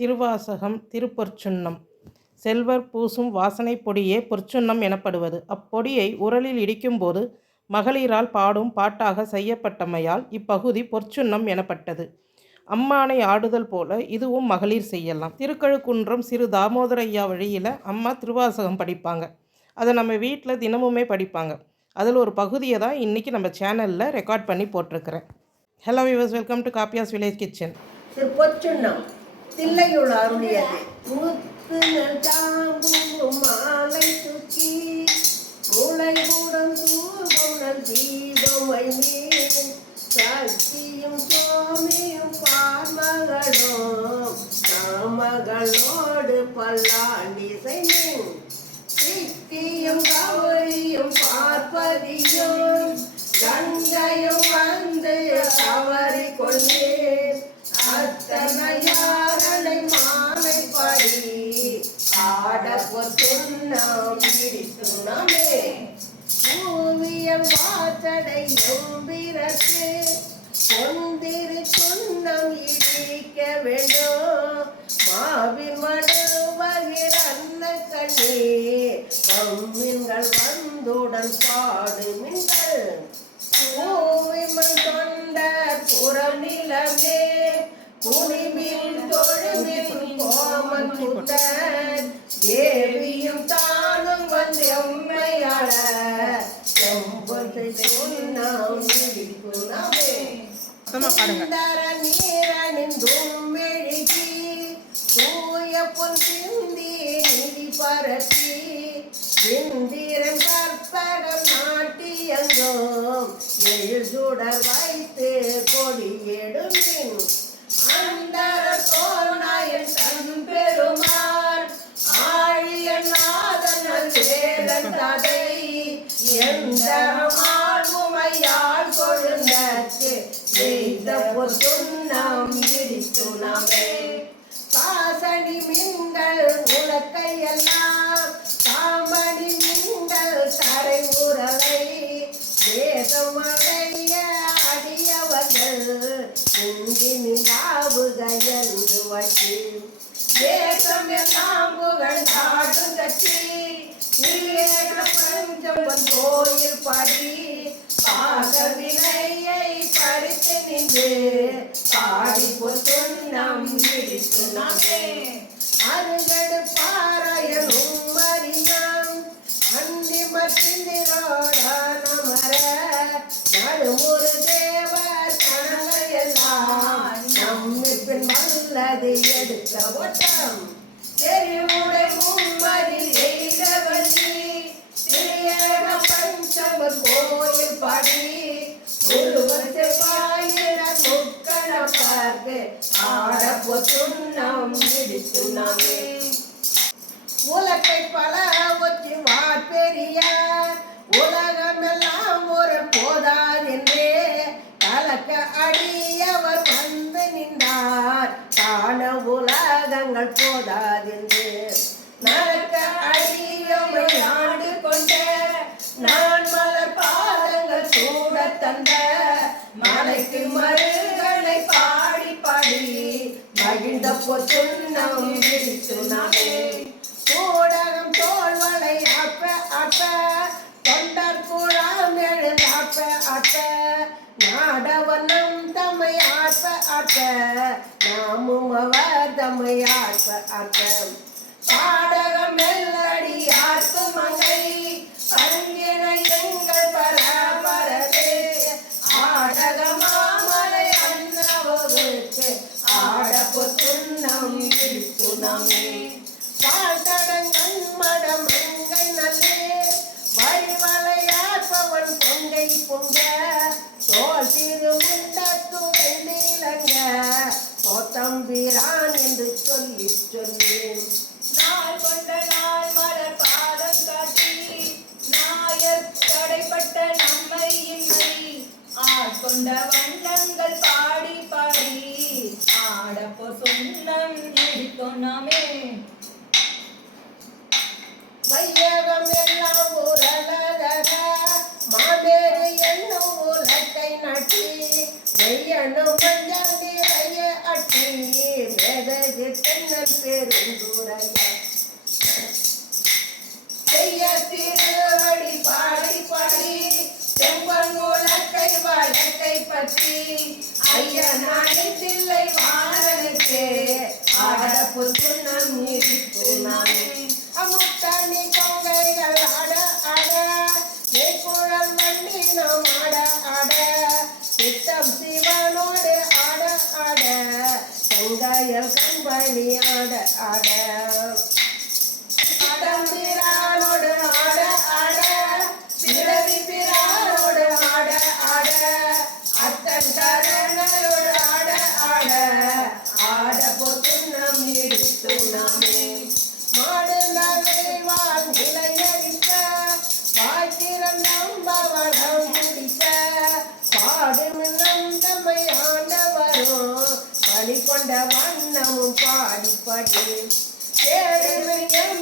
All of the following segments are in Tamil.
திருவாசகம் திருப்பொற்சுண்ணம் செல்வர் பூசும் வாசனை பொடியே பொற்சுண்ணம் எனப்படுவது. அப்பொடியை உரலில் இடிக்கும்போது மகளிரால் பாடும் பாட்டாக செய்யப்பட்டமையால் இப்பகுதி பொற்சுண்ணம் எனப்பட்டது. அம்மானை ஆடுதல் போல இதுவும் மகளிர் செய்யலாம். திருக்கழுக்குன்றம் சிறு தாமோதரையா வழியில் அம்மா திருவாசகம் படிப்பாங்க. அதை நம்ம வீட்டில் தினமுமே படிப்பாங்க. அதில் ஒரு பகுதியை தான் இன்றைக்கி நம்ம சேனலில் ரெக்கார்ட் பண்ணி போட்டிருக்கிறேன். ஹலோ விவர்ஸ் வெல்கம் டு காப்பியாஸ் வில்லேஜ் கிச்சன் பொற்சுண்ணம் தில்லையுள் அருளியது. முத்து தாங்கும் மாலை தூக்கி மூளை கூடம் தூபம் தீபமை மீன் சக்தியும் சுவாமியும் பார்மகளும் நாமகளோடு பல்லாண்டிசை மீன் சித்தியும் கவரியும் பார்ப்பதியும் கங்கையும் வந்து கவரி கொண்டேன் அத்தனையாரனை மாலை படி ஆட பொத்துண்ணம் இடித்துணமே பூமியம் வாத்தடை எம்பிரத்து பொந்திரு சுண்ணம் இடிக்க வேண்டும். மாவின் மடுவகிர் அன்ன கண்ணே பம்மின்கள் வந்துடன் பாடுமின்கள் பூமிமன் கொண்ட புறநிலமே குனிமின் தொழுமின் கோமன் சுத்தன் தேவியும் தானும் வந்து எம்மையாள செம்பொன்றை சொன்னாம் குணமே சுந்தர நீரணிந்தும் மெழுகி தூய பொன் சிந்தி நிதி பரப்பி இந்திரன் நாட்டியங்கும் சுடர் வைத்து கொடி எடுமின் அந்தர சோனாயன் தன் பெருமாள் ஆழிய நாதன் வேதன் ததை. எந்த ஆழ்வுமையால் கொழுந்தற்கு எய்த பொத்துண்ணம் இடித்துணமே காசடி மின்கள் உலக்கையெல்லாம் காமடி மின்கள் தரை உறவை. தேசமடைய தேசம் எல்லாம் புகழ்ந்தாடும் பஞ்சம் கோயில் படி பாக பறித்து நின்று பாடி பொத்துண்ணம் இடித்து நாமே அருகடு பாராயணும் மரியாம் அந்தி மத்திந்திரோட நமர நடுமுறு தேவர் உலகை பல ஒற்றி வார்பெரியார் உலகமெல்லாம் ஒரு போதாதென்றே கலக்க அடியவர் வந்து நின்றார் காண உலகங்கள் போதாதென்று நரக்க அழியமை ஆண்டு கொண்ட நான் மலர் பாதங்கள் சூட தந்த மலைக்கு மருகனை பாடி பாடி மகிழ்ந்த பொத்துண்ணம் விரித்து விழித்து நானே காக்க நாமும் அவர் தம்மை ஆப்ப அப்ப பாடகம் மெல்லடி ஆத்து மகை பங்கின எங்கள் பரபரதே ஆடக மாமலை அண்ணவருக்கு ஆடப்பு துண்ணம் இருத்துணமே நாமே மடம் எங்கை நல்லே. வழிவளையாற்பவன் கொங்கை பொங்க தோல் திரு தம்பிரான் என்று சொல்லி சொல்லி நாள் கொண்ட நாள் மலர் பாதம் காட்டி நாயர் தடைப்பட்ட நம்மை இன்மை. ஆட்கொண்ட வண்ணங்கள் பாடி பாடி ஆடப்போ சொன்னம் இடித்தோன்னாமே வையகம் எல்லாம் உரலக மாமேறு என்னும் உலக்கை நட்டி வெய்யனும் மஞ்சள் நிறைய அட்டி செய்யதகு பெருந்துரையா செய்ய திருவடி பாடி பாடி செம்பன் மூலக்கை வழக்கை பற்றி ஐயனானி தில்லை வாழனுக்கே ஆடப்பு கொங்கைகள் ஆட ஆட மேற்குழல் வண்டி நாம் ஆட ஆட சித்தம் செங்காயல் கண்பணி ஆட. ஆட தம்பிரானோடு ஆட ஆட. பிறவி பிரானோடு ஆட ஆட. அத்தன் கரணோடு ஆட ஆட. ஆட பொத்து நம் இடித்து நாமே பணி வண்ணமும் பாடிப்படி.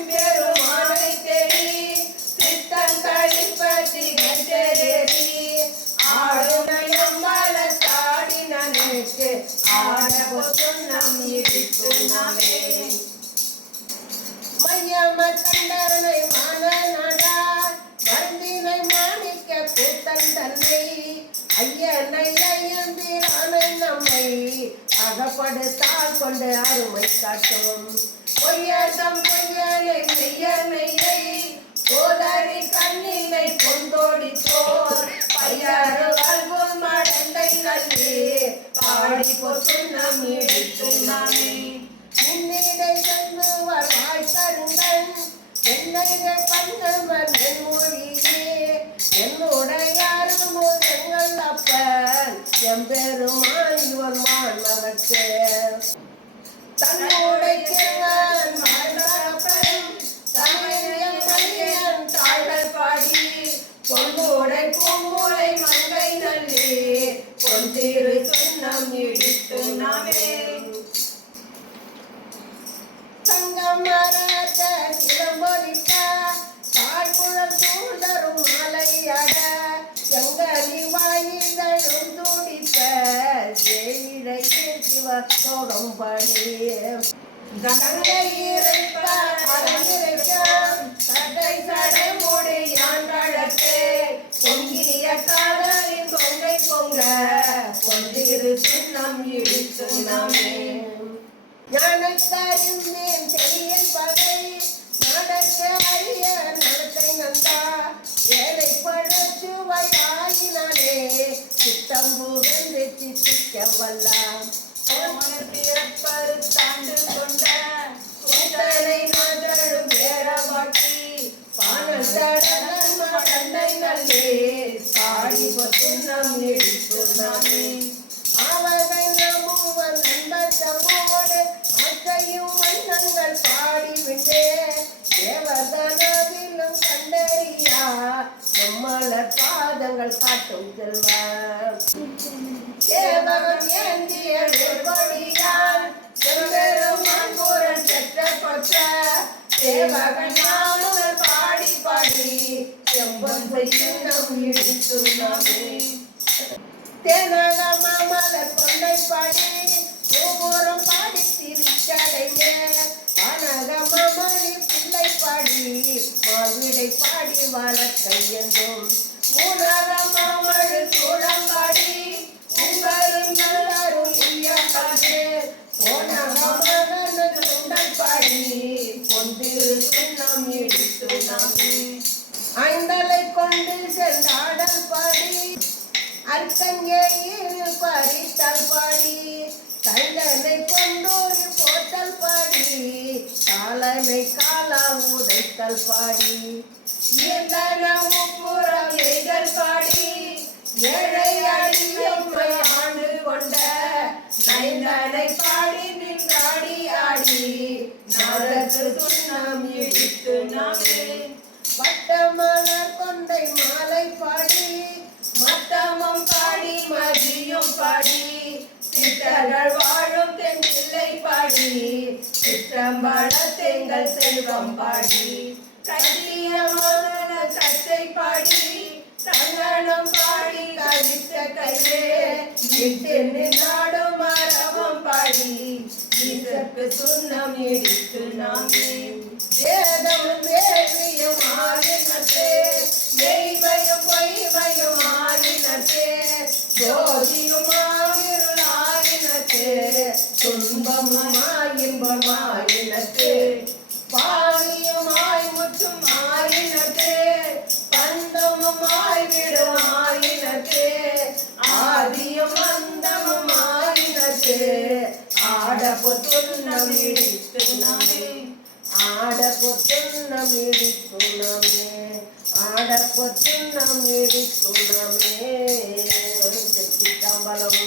பெருமானை தேடி சித்தன் கழிப்பதி கண்டேறி ஆடுமயம்பல தாடி நனைக்கு ஆட பொத்துண்ணம் இடித்து நாமே மையம கண்டனை மானநடா மருந்தினை மாணிக்க கூத்தன் தன்னை. ஐயனை ஐயந்திரானை நம்மை அகப்படுத்தால் கொண்டு அருமை காட்டும். பொய்யதம் பொய்யலை மெய்யமையை கோதரி கண்ணினை கொண்டோடி போர் பையாறு வாழ்வோர் மடந்தை கல்வி பாடி பொத்து நம் இடித்து நாமே முன்னிடை சென்று வாய் என்னைகள் பண்ணவர் என் மொழியே என்னுடையாரும் எங்கள் அப்பன் எம்பெருமான் இவர் மாணவர்க்கு தன்னுடைய சேயிழையே சிவ கங்கை இறைப்ப அலங்கிரைக்க சடை சடை மூடி யான்றழக்கே பொங்கிய காதலின் கொங்கை பொங்க பொந்திரு சுண்ணம் இடித்து நாமே ஞானத்தறிந்தேன் செய்யல் பகை நடக்க அறிய நடத்தை நந்தா ஏழை பழச்சுவை ஆகினானே சித்தம் சித்திக்க வல்லாம் பிறப்பருத்தாண்டு கொண்ட கூட்டனை நாதழும் பேரவாட்டி பானந்தடலன் மடந்தை நல்லே பாடி பொத்துண்ணம் இடித்து நாமே அவர்கள் நம்புவன் நண்பர் தம்மோடு அக்கையும் வண்ணங்கள் பாடி விண்டே தேவதனவிலும் கண்டறியா? செம்மலர் பாதங்கள் காட்டும் செல்வம் சேவகம் ஏந்திய வேர்வடியால் செம்பெருமான் கூறன் செற்ற கொற்ற சேவகன் நாமுதல் பாடி பாடி செம்பன் செய்யும் நாமே கொண்டை பாடி ஒவ்வொரும் பாடி பிள்ளை பாடி மாவிடை பாடி ஐந்தலை கொண்டு சென்றாடல் பாடி. அர்த்தங்கேயில் பறித்தல் பாடி. கைலனை கொண்டோரு போட்டல் பாடி. காலனை காலா உதைத்தல் பாடி. புறம் ஏழை அடியம்மை ஆண்டு கொண்ட நைந்தனை பாடி நின்றாடி ஆடி நாடத்து துண்ணம் இடித்து நாமே வட்டமலர் கொண்டை மாலை பாடி மத்தமும் பாடி மதியும் பாடி சித்தர்கள் வாழும் தென் பிள்ளை பாடி சிற்றம்பல செல்வம் பாடி கட்டிய மோதன கச்சை பாடி கங்கணம் பாடி கழித்த கையே விட்டு நின்றாடும் மரபம் பாடி இதற்கு சுண்ணம் இடித்து நாமே. வேதமும் வேள்வியும் ஆயினத்தே மெய்மையும் பொய்மையும் ஆயினத்தே ஜோதியும் ஆயிருளாயினத்தே துன்பமும் இன்பமாயினத்தே பாவியுமாய் முற்றும் ஆயினத்தே பந்தமும் விடும் ஆடபொத்துன்னம் இடித்து நாமே ஆடபொத்துன்னம் இடித்து நாமே ஆடபொத்துன்னம் இடித்து நாமே செட்டி கம்பளம்